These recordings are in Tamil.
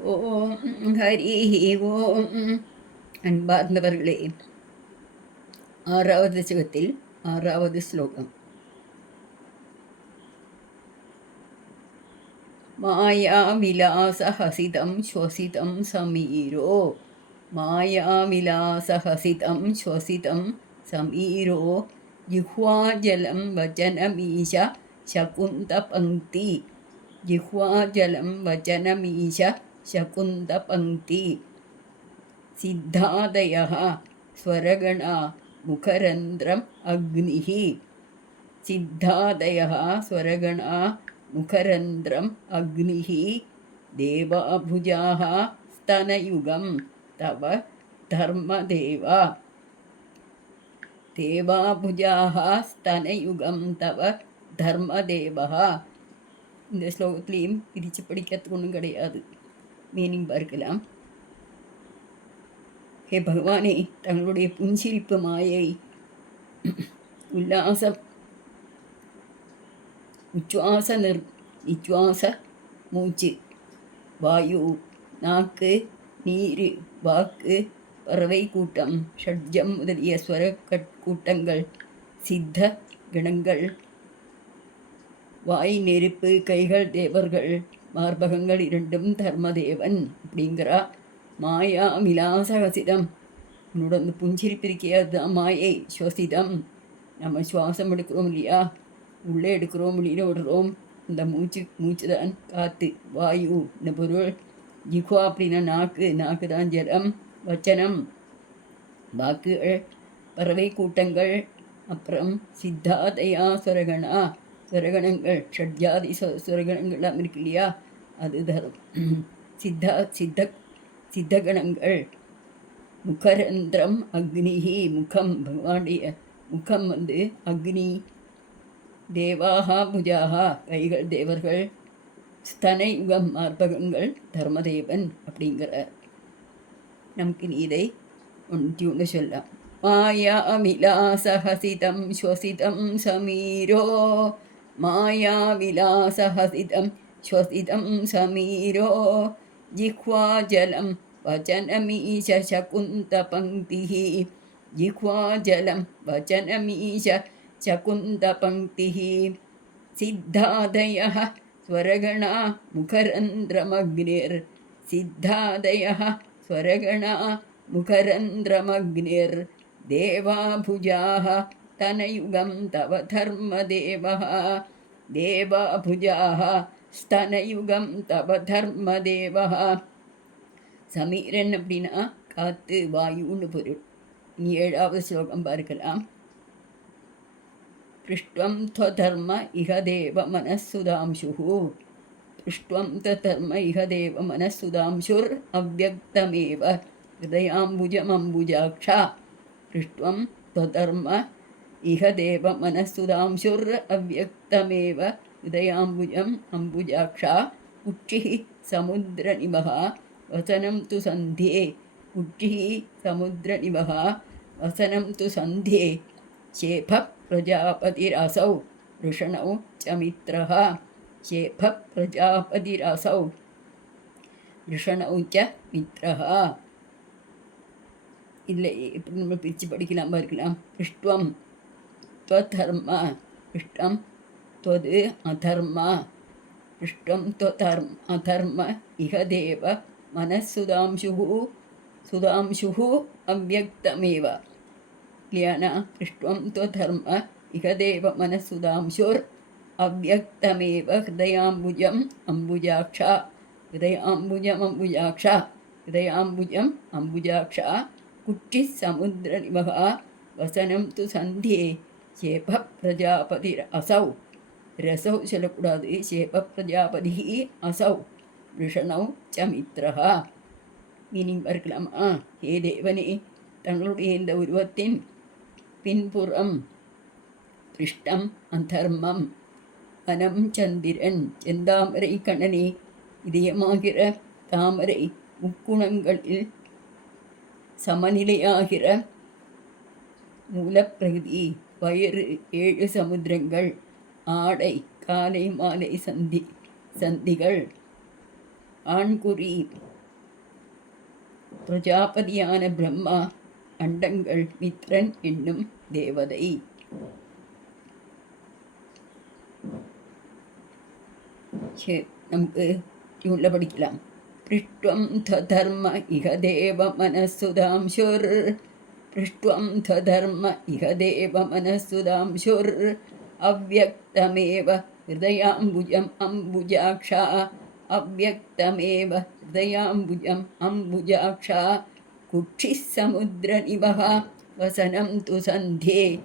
ஓம் ஹரி ஓம். அன்பார்ந்தவர்களே, ஆறாவது சிவத்தில் ஆறாவது ஸ்லோகம். மாயா விலாசஹசிதம் ஸ்வசிதம் சமீரோ. மாயா விலாசஹசிதம் ஸ்வசிதம் சமீரோ. ஜிஹ்வாஜலம் வச்சனமீஷ சகுந்த பங்கி. ஜிஹ்வாஜலம் வச்சனமீஷ சகுந்த பங்கி. சித்தாதயः ஸ்வரகணா முகரந்திரம் அக்னிः. சித்தாதயः ஸ்வரகணா முகரந்திரம் அக்னிः. தேவாபுஜாः ஸ்தனயுகம் தவ தர்மதேவா. தேவாபுஜாः ஸ்தனயுகம் தவ தர்மதேவः. இந்த ஸ்லோகத்திலையும் பிரித்து படிக்கிறதுக்கு ஒன்றும் கிடையாது, மீனிங் பார்க்கலாம். ஹே பகவானே, தங்களுடைய புன்சிரிப்பு மாயை, உல்லாசம், உச்சுவாச நிச்சுவாச மூச்சு, வாயு, நாக்கு, நீர், வாக்கு, பறவை கூட்டம், ஷட்ஜம் முதலிய ஸ்வர கூட்டங்கள், சித்த கணங்கள், வாய் நெருப்பு, கைகள் தேவர்கள், மார்பகங்கள் இரண்டும் தர்மதேவன் அப்படிங்கிறா. மாயா விலாசகசிதம், உன்னோட அந்த புஞ்சிரிப்பிருக்கே அதுதான் மாயை. ஸ்வசிதம், நம்ம சுவாசம் எடுக்கிறோம் இல்லையா, உள்ளே எடுக்கிறோம் வெளியில் விடுறோம், அந்த மூச்சு தான் காற்று, வாயு இந்த பொருள். ஜிஹ்வா அப்படின்னா நாக்கு, நாக்கு தான் ஜலம். வச்சனம் வாக்குகள், பறவை கூட்டங்கள், அப்புறம் சித்தாதயா சுரகணா சுரகணங்கள், ஷட்ஜாதி சுரகணங்கள்லாம் இருக்கு இல்லையா, அது சித்தகணங்கள். முகரந்திரம் அக்னிஹி, முகம் பகவானுடைய முகம் அக்னி. தேவாஹா புஜாஹா கைகள் தேவர்கள், ஸ்தனை யுகம் மார்பகங்கள் தர்மதேவன் அப்படிங்கிற. நமக்கு இதை ஒன்று சொல்லலாம். மாயா விலாசஹசிதம் ஸ்வசிதம் சமீரோ. மாயா விலாசஹசிதம் ஸ்வசிதம் சமீரோ. ஜிஹ்வா ஜலம் வச்சனமீஷ சகுந்த பங்கிः. ஜிஹ்வா ஜலம் வச்சனமீஷ சகுந்த பங்கிः. சித்தாதயः ஸ்வரகணா முகரந்திரமக்னிர். சித்தாதயः ஸ்வரகணா முகரந்திரமக்னிர். தேவாபுஜாः தனயுகம் தவ தர்மதேவः. தேவாபுஜாः ஸ்தனயுகம் தவ தர்மதேவः. சமீரன் அப்படின்னா காத்து, வாயுன்னு பொருள். இனி ஏழாவது ஸ்லோகம் பார்க்கலாம். பிருஷ்ட்வம் தர்ம இஹ தேவ மனசுதாம்சுः. பிருஷ்ட்வம் தர்ம இஹ தேவ மனசுதாம்சுர் அவ்யக்தமேவ ஹிருதயாம்புஜமம்புஜாக்ஷா. பிருஷ்ட்வம் தர்ம இஹ தேவ மனசுதாம்சுர் அவ்யக்தமேவ ஹிருதயாம்புஜம் அம்புஜாக்ஷா. உச்சிः சமுத்திரநிபः வசனம் து சந்தியே. உச்சிः சமுத்திரநிபः வசனம் து சந்தியே. சேப பிரஜாபதிரசௌ ரிஷணௌ ச மித்ரः. சேப பிரஜாபதிரசௌ ரிஷணௌ ச மித்ரः. இல்லை, எப்படி நம்ம பிரித்து படிக்கலாம் பார்க்கலாம். பிருஷ்ட்வம் त्वधर्म, पिष्टम त्वद् अधर्म. पिष्टम त्वधर्म अधर्म इह देव मनस्सुधांशुः. सुधांशुः अव्यक्तमेव. क्लियाना. पिष्टम त्वधर्म इह देव मनस्सुधांशुर् अव्यक्तमेव हृदयाम्बुजम् अम्बुजाक्षा. हृदयाम्बुजम् अम्बुजाक्षा. हृदयाम्बुजम् अम्बुजाक्षा. कुट्टिः समुद्रनिभः वसनं तु सन्ध्ये. சேப பிரஜாபதி அசௌ. ரசௌ சொல்லக்கூடாது. சேப பிரஜாபதி அசௌ ரிஷணௌ ச மித்ரஹா. மீனிங் பார்க்கலாமா? ஹே தேவனே, தங்களுடைய இந்த உருவத்தின் பின்புறம் பிருஷ்டம் அதர்மம், வனம் சந்திரன், செந்தாமரை கண்ணனே, இதயமாகிற தாமரை, முக்குணங்களில் சமநிலையாகிற மூலப்பிரகிருதி, வயிறு, 7 சமுத்திரங்கள், ஆடை, காலை மாலை சந்திகள், ஆண்குறி, பிரஜாபதியான பிரம்மா, அண்டங்கள் மித்ரன் என்னும் தேவதை. நமக்கு இவங்கள படிக்கலாம். பிருஷ்டுவம் தர்ம இக தேவ மனசுதாம்சுர், பிருஷ்டுவம் தர்ம இக தேவ மனசுதாம்சுர், அவ்யக்தமேவ ஹிருதயாம்புஜம் அம்புஜாக்ஷா, அவ்யக்தமேவ ஹிருதயாம்புஜம் அம்புஜாக்ஷா, குக்ஷிः சமுத்திரநிபः வசனம் து சந்தே,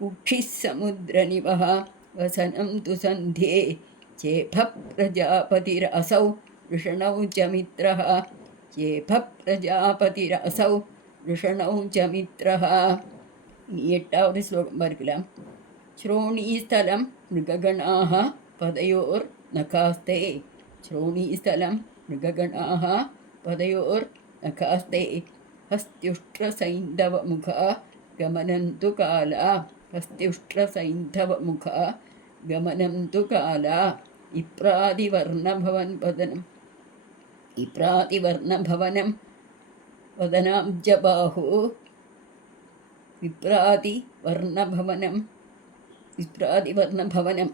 குக்ஷிः சமுத்திரநிபः வசனம் து சந்தே, चेभः प्रजापतिरसौ वृषणौ च मित्रः, चेभः प्रजापतिरसौ वृषणौ च मित्रः. एटावद् श्लोकं पार्क्कलाम. श्रोणीस्थलं मृगगणाः पदयोर्नखास्ते, श्रोणीस्थलं मृगगणाः पदयोर्नखास्ते, हस्त्युष्ट्रसैन्धवमुखा गमनं तु काला, हस्त्युष्ट्रसैन्धवमुखा गमनं तु काला, इप्रादिवर्णभवनं इप्रादिवर्णभवनं वदनाब्जबाहु, विप्रादिवर्णभवनं विप्रादिवर्णभवनं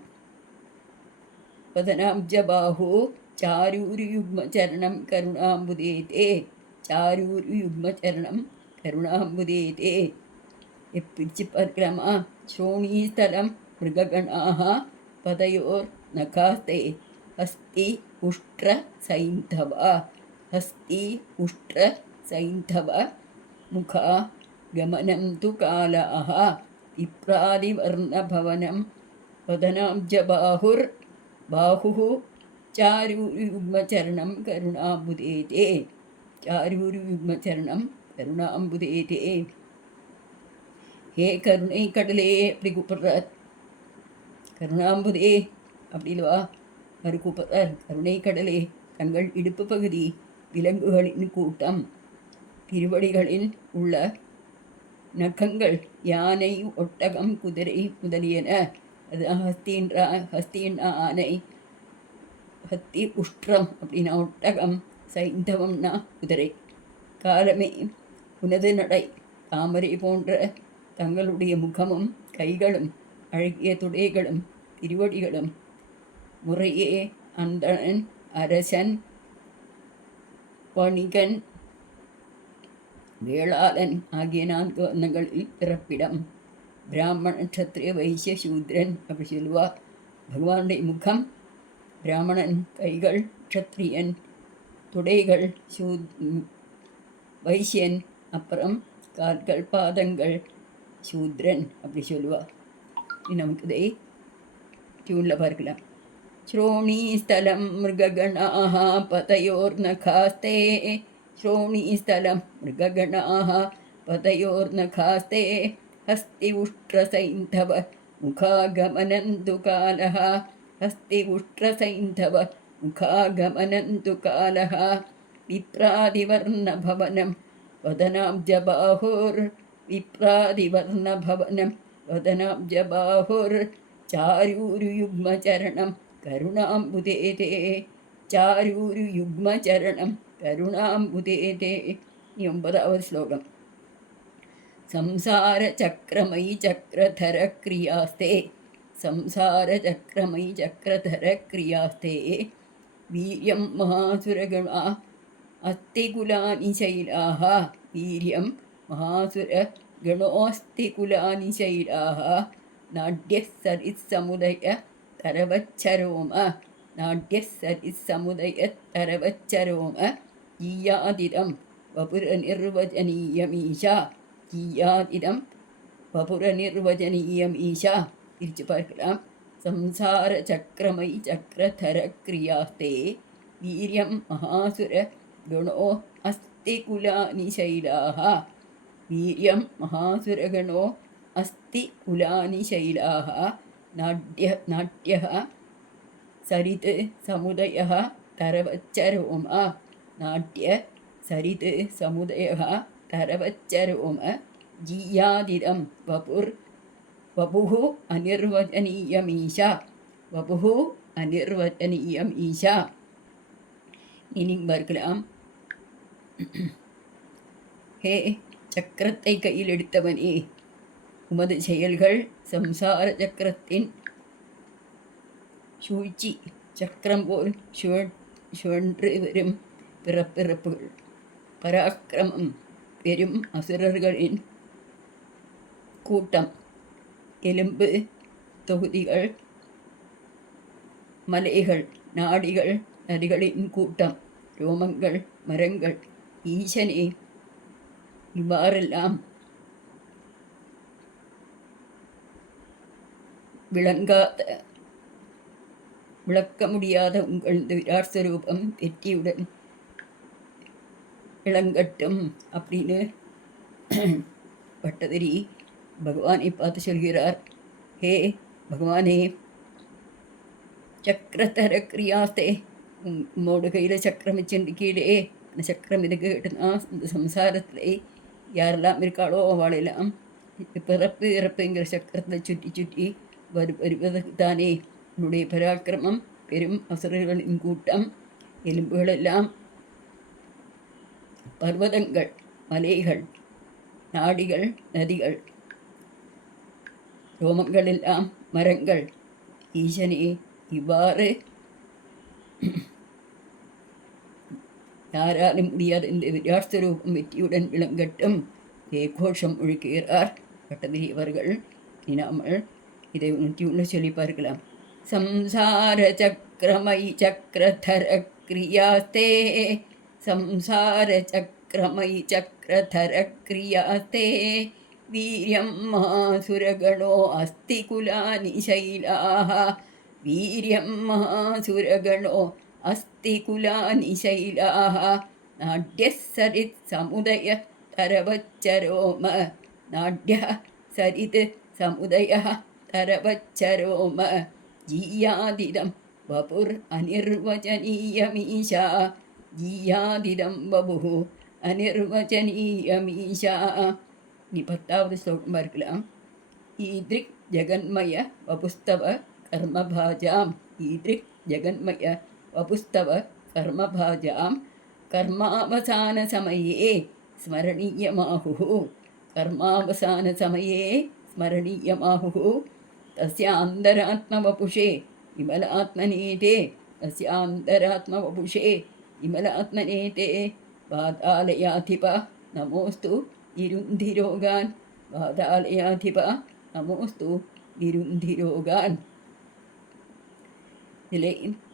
वदनाब्जबाहु, चारूर्युग्मचरणं करुणाम्बुदेते, चारूर्युग्मचरणं करुणाम्बुदेते. பிரிச்சு பார்க்கலாமா? ஸ்ரோணீஸ்தலம் மிருககணாः பதயோர்நகாஸ்தே, ஹஸ்தி உஷ்ட்ர சைந்தவ, ஹஸ்தி உஷ்ட்ர சைந்தவ முகா கமனம் து காலாः, விப்ராதிவர்ணபவனம் வதனாப்ஜபாஹுர் பாஹுः, चारूर्युग्मचरणं करुणाम्बुदेते, चारूर्युग्मचरणं करुणाम्बुदेते. ஹே கருணை கடலே அப்படி கூப்பிடுறார். கருணாம்புதே அப்படில்வா அவர் கூப்பிடுறார். கருணை கடலே, தங்கள் இடுப்பு பகுதி விலங்குகளின் கூட்டம், திருவடிகளில் உள்ள நகங்கள் யானை, ஒட்டகம், குதிரை முதலியன. அது ஹஸ்தின் ஆனை, ஹத்தி உஷ்ட்ரம் அப்படின்னா ஒட்டகம், சைந்தவம்னா குதிரை. காலமே உனது நடை, தாமரை போன்ற தங்களுடைய முகமும் கைகளும் அழகிய துடைகளும் திருவடிகளும் முறையே அந்தணன், அரசன், வணிகன், வேளாளன் ஆகிய 4 வர்ணங்களில் பிறப்பிடம். பிராமணன், க்ஷத்ரிய, வைசிய, சூத்ரன் அப்படி சொல்லுவார். பகவானுடைய முகம் பிராமணன், கைகள் க்ஷத்ரியன், துடைகள் வைசியன், அப்புறம் கால்கள் பாதங்கள் சூத்ரன் அப்படி சொல்லுவார். நமக்கு இதை டியூனில் பார்க்கலாம். श्रोणीस्थलं मृगगणाः पतयोर्नखास्ते, श्रोणीस्थलं मृगगणाः पतयोर्नखास्ते, हस्ति उष्ट्रसैन्धव मुखागमनं तु कालः, हस्ति उष्ट्रसैन्धव मुखागमनं तु कालः, विप्रादिवर्णभवनं वदनाब्जबाहुर्, विप्रादिवर्णभवनं वदनाब्जबाहुर्, चारूर्युग्मचरणं करुणाम्बुदेते, चारूर्युग्मचरणं करुणाम्बुदेते. 9வது श्लोकम्. संसारचक्रमयि चक्रधरक्रियास्ते, संसारचक्रमयि चक्रधरक्रियास्ते, वीर्यं महासुरगणा अस्तिकुलानि शैलाः, वीर्यं महासुरगणोऽस्तिकुलानि शैलाः, नाड्यः सरित्समुदय तरवच्चरोम, नाड्यः सरित्समुदयतरवच्चरोम, जीयादिदं वपुरनिर्वचनीयमीशा, जीयादिदं वपुरनिर्वचनीयमीशा. பிரித்து பார்க்கலாம். संसार चक्रमयि चक्रधरक्रियास्ते, वीर्यं महासुर गणो अस्ति कुलानि शैलाः, वीर्यं महासुरगणो अस्ति कुलानि शैलाः, नाट्यः सरित् समुदयः तरवच्चरोम, नाट्य सरित् समुदयः तरवच्चरोम, जीयादिदं वपुः अनिर्वचनीयमीशा, वपुः अनिर्वचनीयमीशा. மீனிங் பார்க்கலாம். ஹே சக்கரத்தை கையில் எடுத்தவனே, உமது செயல்கள் சம்சார சக்கரத்தின் சூழ்ச்சி. சக்கரம் போல் சுழன்று வரும் பிறப்பிறப்புகள். பராக்கிரமம் பெரும் அசுரர்களின் கூட்டம். எலும்பு தொகுதிகள், மலைகள், நாடிகள், நதிகளின் கூட்டம், ரோமங்கள், மரங்கள். ஈசனே, இவ்வாறெல்லாம் விளக்க முடியாத உங்கள் விராட் ஸ்வரூபம் வெற்றியுடன் விளங்கட்டும் அப்படின்னு பட்டதிரி பகவானை பார்த்து சொல்கிறார். ஹே பகவானே, சக்கரத்தர கிரியாஸ்தே, உம்மோட கையில் சக்கரம் வச்சுட்டு கீழே இந்த சக்கரம் இதுக்கு கேட்டுனா இந்த சம்சாரத்தில் யாரெல்லாம் இருக்காளோ அவளெல்லாம் பிறப்பு இறப்புங்கிற சக்கரத்தை சுற்றி சுற்றி வருவதற்கு தானே உன்னுடைய பராக்கிரமம். பெரும் அசுரர்களின் கூட்டம், எலும்புகளெல்லாம் பர்வதங்கள், மலைகள், நாடிகள், நதிகள், ரோமங்கள் எல்லாம் மரங்கள். ஈசனே, இவ்வாறு யாராலும் முடியாத இந்த விராட் ஸ்வரூபம் வெற்றியுடன் விளங்கட்டும் கோஷம் ஒழுக்குகிறார் பட்டதிரி அவர்கள். இனாமல் இதை உணர்த்தி சொல்லி பார்க்கலாம். சம்சார சக்கரமை சக்கரதர கிரியாஸ்தே, சம்சார சக்கரமை சக்கரதர கிரியாஸ்தே, வீரியம் மாசுரகணோ அஸ்தி குலானி சைலாः, வீரியம் மாசுரகணோ அஸ்தி குலானி சைலாः, நாட்யः சரித் சமுதய தரவச்சரோம, நாட்யः சரித் சமுதய தரவச்சரோம, ஜீயாதிதம் வபுர் அனிர்வச்சனீயமீஷா, ஜீயாதிதம் வபு அனிர்வச்சனீயமீஷா. நீ 10வது ஸ்லோகம் பார்க்கலாம். ஈத்ரிக் ஜெகன்மய வபுஸ்தவ கர்மபாஜாம், ஈத்ரிக் ஜெகன்மய வபுஸ்தவ கர்மபாஜாம், கர்மாவசான சமயே ஸ்மரணீயமாஹுः, கர்மாவசான சமயே ஸ்மரணீயமாஹுः, தஸ்யாந்தராத்மவபுஷே விமலாத்மனேதே, தஸ்யாந்தராத்மவபுஷே விமலாத்மனேதே, பாதாலயாதிப நமோஸ்து நிருந்திரோகான், பாதாலயாதிப நமோஸ்து நிருந்திரோகான். இதில்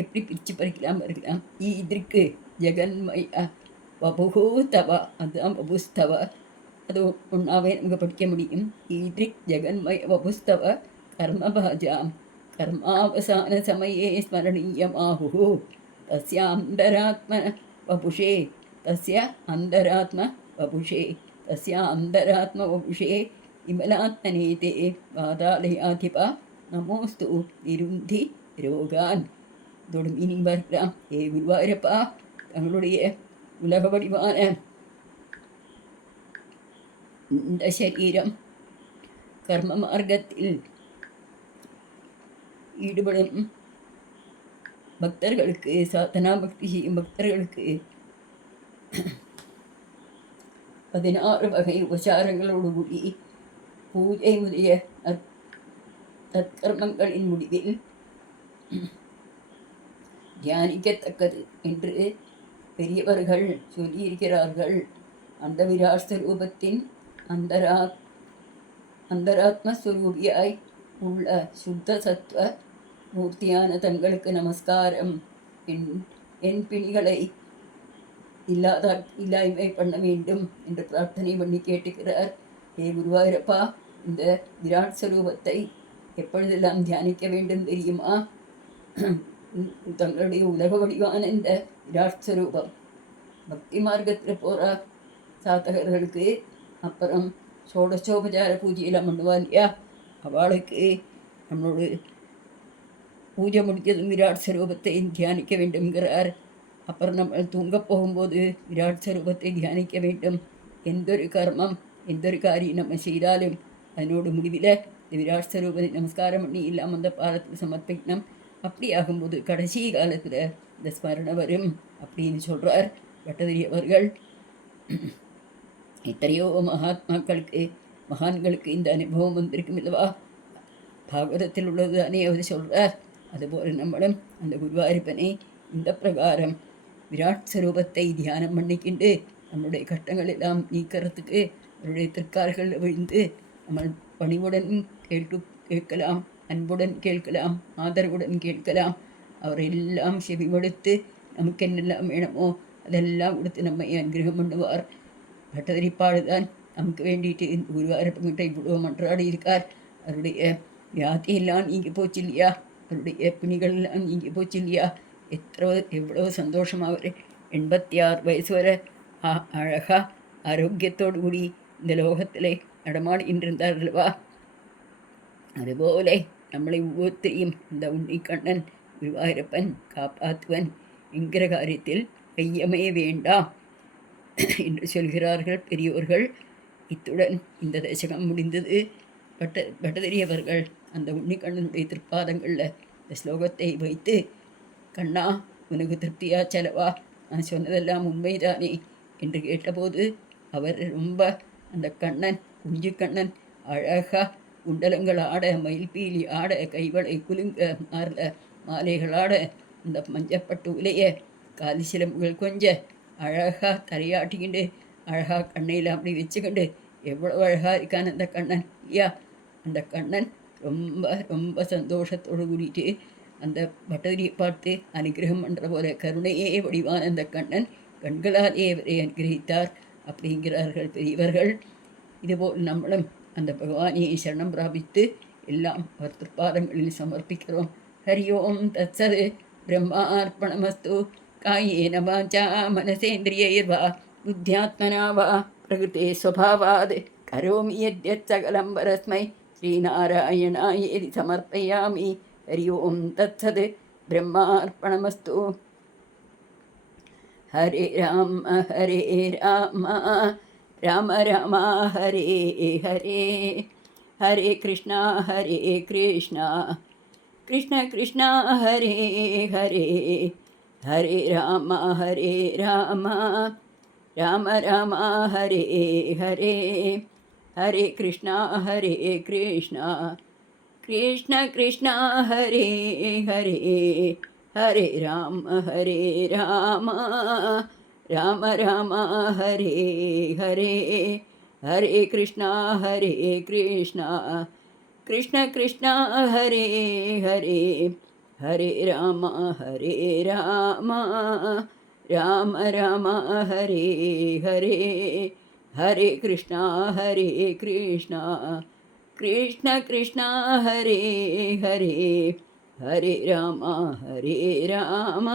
எப்படி பிரித்து படிக்கலாம் பார்க்கலாம். ஈதிருக்கு ஜெகன்மய வபுஹூ தவ, அதுதான் வபுஸ்தவ, அது ஒன்றாவே நமக்கு படிக்க முடியும். ஈதிரிக் ஜெகன்மய வபுஸ்தவ கர்மபாஜாம், கர்மாவசான சமயே ஸ்மரணீயமாஹுः, தஸ்யாந்தராத்ம வபுஷே, தஸ்ய அந்தராத்ம வபுஷே, தஸ்ய அந்தராத்ம வபுஷே விமலாத்மனேதே, பாதாலயாதிப நமோஸ்து நிருந்தி ரோகான். இதோட மீனிங் பார்க்கலாம். குருவாயூரப்பா, தங்களுடைய உலக வடிவான இந்த சரீரம் கர்ம மார்க்கத்தில் ஈடுபடும் பக்தர்களுக்கு, சாதனா பக்தி செய்யும் பக்தர்களுக்கு 16 வகை உபசாரங்களோடு கூடி பூஜை முதலிய தற்கர்மங்களின் முடிவில் தியானிக்கத்தக்கது என்று பெரியவர்கள் சொல்லியிருக்கிறார்கள். அந்த விராட் ஸ்வரூபத்தின் அந்தராத்மஸ்வரூபியாய் உள்ள சுத்த சத்வ மூர்த்தியான தங்களுக்கு நமஸ்காரம். என் பிணிகளை இல்லாய்மை பண்ண வேண்டும் என்று பிரார்த்தனை பண்ணி கேட்டுக்கிறார். குருவாயூரப்பா, இந்த விராட் ஸ்வரூபத்தை எப்பொழுதெல்லாம் தியானிக்க வேண்டும் தெரியுமா? தங்களுடைய உலக வடிவான இந்த விராட் ஸ்வரூபம் பக்தி மார்க்கத்தில் போகிற சாத்தகர்களுக்கு, அப்புறம் சோடசோபச்சார பூஜையெல்லாம் பண்ணுவா இல்லையா, அவளுக்கு நம்மளோட பூஜை முடித்ததும் விராட் ஸ்வரூபத்தை தியானிக்க வேண்டும்ங்கிறார். அப்புறம் நம்ம தூங்க போகும்போது விராட் ஸ்வரூபத்தை தியானிக்க வேண்டும். எந்தொரு கர்மம், எந்தொரு காரியம் நம்ம செய்தாலும் அதனோட முடிவில் இந்த விராட் ஸ்வரூபத்தை நமஸ்காரம் பண்ணி இல்லாமல் அந்த பாதத்தில் சமர்ப்பிக்கணும். அப்படி ஆகும்போது கடைசி காலத்தில் இந்த ஸ்மரணை வரும் அப்படின்னு சொல்கிறார் பட்டதிரி அவர்கள். எத்தனையோ மகான்களுக்கு இந்த அனுபவம் வந்திருக்கும் இல்லவா? பாகவதத்தில் உள்ளது தானே அவர் சொல்கிறார். அதுபோல் நம்மளும் அந்த குருவாயூரப்பனை இந்த பிரகாரம் விராட் ஸ்வரூபத்தை தியானம் பண்ணிக்கிண்டு நம்முடைய கஷ்டங்கள் எல்லாம் நீக்கிறதுக்கு அவருடைய திருக்கால்கள் விழுந்து நம்ம பணிவுடன் கேட்கலாம், அன்புடன் கேட்கலாம், ஆதரவுடன் கேட்கலாம். அவரெல்லாம் செவிமடுத்து நமக்கு என்னெல்லாம் வேணுமோ அதெல்லாம் கொடுத்து நம்மை அனுகிரகம் பண்ணுவார். பட்டதிரிப்பாடுதான் நமக்கு வேண்டிட்டு இந்த குருவாயூரப்பன்கிட்ட இவ்வளோ மன்றாடி இருக்கார். அவருடைய வியாதியெல்லாம் நீங்கி போச்சு இல்லையா? அவருடைய பிணிகள்லாம் நீங்கி போச்சு இல்லையா? எவ்வளோ சந்தோஷமாக அவர் 86 வயசு வரை அழகாக ஆரோக்கியத்தோடு கூடி இந்த லோகத்தில் நடமாடின்றிருந்தார் அல்லவா? அதுபோல நம்மளை ஒவ்வொருத்தரையும் இந்த உன்னிக்கண்ணன் குருவாயூரப்பன் காப்பாற்றுவன் என்கிற காரியத்தில் ஐயமே வேண்டாம் என்று சொல்கிறார்கள் பெரியோர்கள். இத்துடன் இந்த தசகம் முடிந்தது. பட்டதிரியவர்கள் அந்த உன்னிக்கண்ணனுடைய திருப்பாதங்களில் இந்த ஸ்லோகத்தை வைத்து, கண்ணா உனக்கு திருப்தியா செலவா, நான் சொன்னதெல்லாம் உண்மைதானே என்று கேட்டபோது அவர் ரொம்ப அந்த கண்ணன் குஞ்சு கண்ணன் அழகாக குண்டலங்கள் ஆட, மயில்பீலி ஆட, கைவளை குலுங்க, மாலைகள் ஆட, அந்த மஞ்சப்பட்டு உலைய காலி சிலம்புகள் கொஞ்சம் அழகாக தலையாட்டிக்கிண்டு அழகாக கண்ணையில் அப்படி வச்சுக்கிண்டு எவ்வளோ அழகாக இருக்கான் அந்த கண்ணன் இல்லையா? அந்த கண்ணன் ரொம்ப ரொம்ப சந்தோஷத்தோடு கூடிட்டு அந்த பட்டதிரியை பார்த்து அனுகிரகம் பண்ணுற போல கருணையே வடிவான அந்த கண்ணன் கண்களாலே அவரை அனுகிரகித்தார் அப்படிங்கிறார்கள் பெரியவர்கள். இதுபோல் நம்மளும் அந்த பகவானியை சரணம் பிராபித்து எல்லாம் அவர் திருப்பாதங்களில் சமர்ப்பிக்கிறோம். ஹரி ஓம் தத்சது. பிரம்மார்ப்பணமஸ்து. காயேன வாச்சா மனசேந்திரியைர்வா புத்தியாத்மனா வா பிரகிருதே ஸ்வபாவாத் கரோமி யத்யத் சகலம் பரஸ்மை ஸ்ரீநாராயணாயேதி சமர்ப்பயாமி. ஹரி ஓம் தத்சத். பிரம்மார்ப்பணமஸ்து. ஹரே ராம ஹரே ராம ராம ராம ஹரே ஹரே, ஹரே கிருஷ்ணா ஹரே கிருஷ்ணா கிருஷ்ண கிருஷ்ணா ஹரே ஹரே, ஹரே ராம ஹரே ராம ராம ராம ஹரே ஹரே, ஹரே கிருஷ்ணா ஹரே கிருஷ்ணா கிருஷ்ண கிருஷ்ணா ஹரே ஹரே, ஹரே ராம ஹரே ராம ராம ராம ஹரே ஹரே, ஹரே கிருஷ்ணா ஹரே கிருஷ்ணா கிருஷ்ண கிருஷ்ணா ஹரே ஹரே, ஹரே ராம ஹரே ராம ராம ராம ஹரே ஹரே, ஹரே கிருஷ்ணா ஹரே கிருஷ்ணா கிருஷ்ண கிருஷ்ணா ஹரே ஹரே, ஹரே ராம ஹரே ராம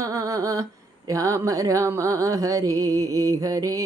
ராம ராம ஹரே ஹரே.